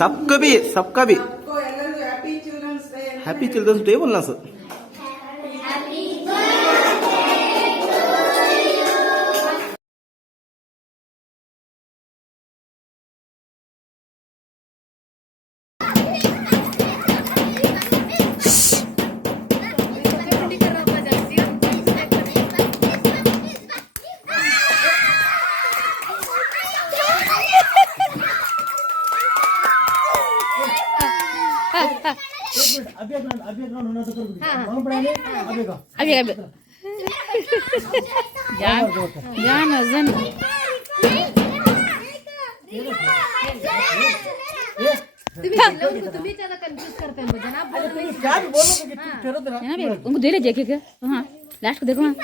सबका भी happy children's day बोलना सर. अभी एक राउंड होना तो कर दो. मालूम पड़ा नहीं अभी का. अभी जान अजन तुम्ही त्याला कन्फ्यूज करताय म्हणजे ना क्या भी बोलो कि तुम ठहरो तो है ना भैया उनको दे ले जाके क्या हाँ लास्ट को देखो हाँ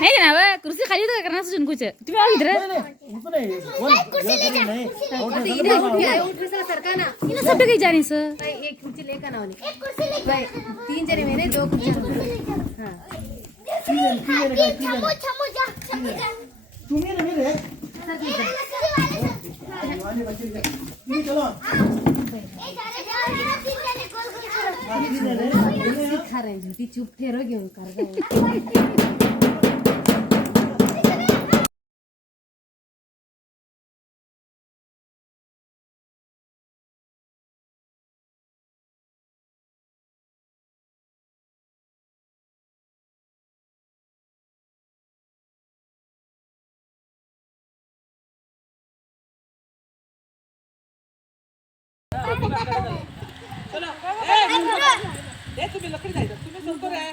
नहीं ना वो कुर्सी खाली तो करना सुन कुछ तुम्हें आओ इधर उनको नहीं बोल नहीं सरका ना इन सब कहीं जाने सर एक कुर्सी लेकर ना तीन जने मैंने दो कुर्सी तुम्ही ना मेरे चलो खा रहे हैं चुप ठहरो घेऊन कर चलो ए तुम्ही लकडी जायचं तुम्ही सोडतो रे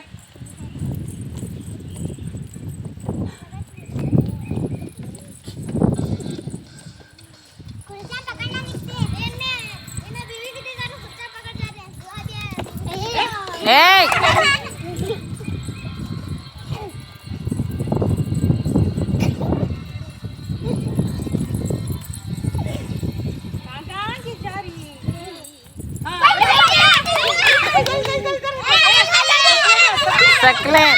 सकलेन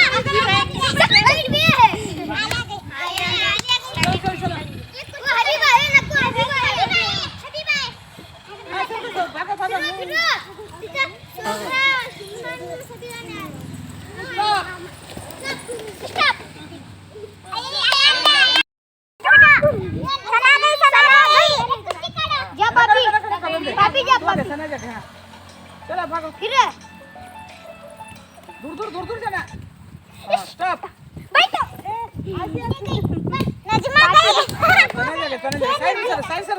चला भागो दूर दूर जाना स्टॉप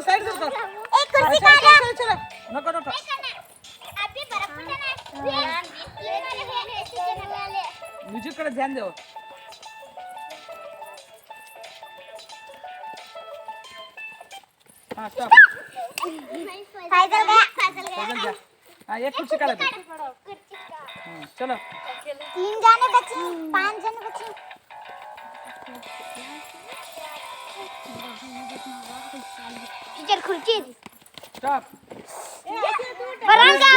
साइड चलो नको म्युझिक कडे ध्यान देव हाँ स्टॉप हाँ एक कुर्सी काढा चलो 3 जाने बचे 5 जने बचे टीचर खुर्ची स्टॉप बरांगा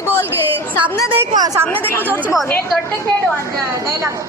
सी बोल के सामने देखो जोर से बोल ದೊಡ್ಡ ಕೇಳು dialogue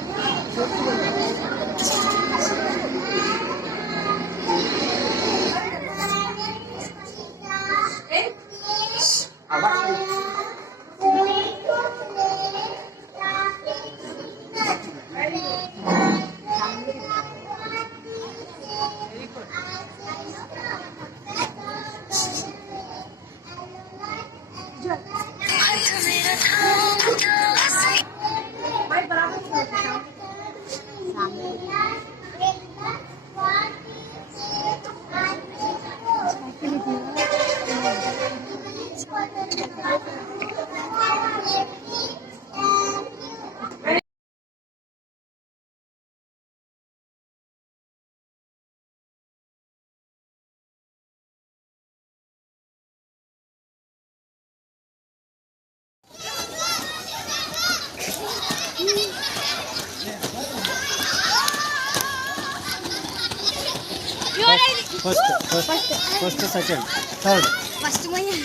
first second third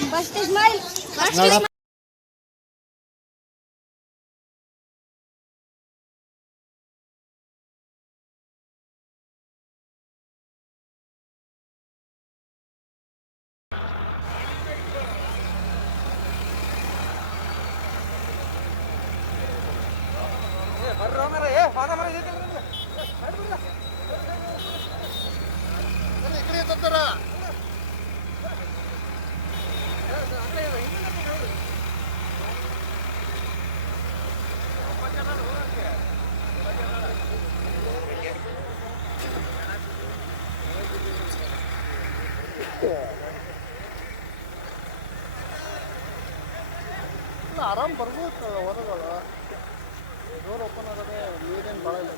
first smile ನೋಡ ಆರಾಮ್ ಬರ್ಬೋದು ಹೊರಗಳ ಡೋರ್ ಓಪನ್ ಆಗದೆ ನೀರೇನು ಭಾಳ ಇಲ್ಲ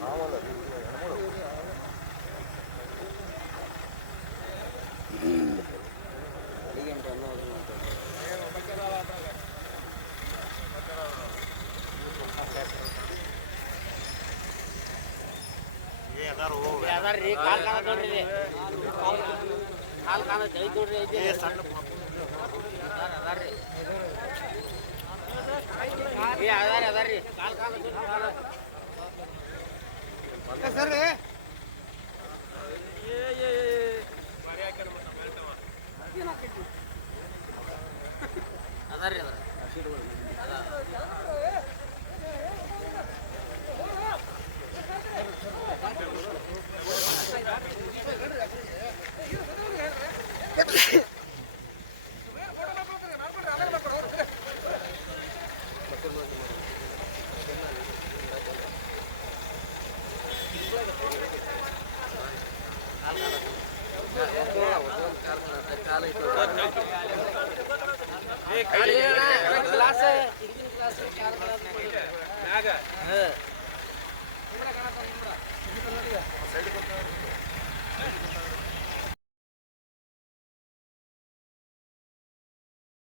ಕಾಲ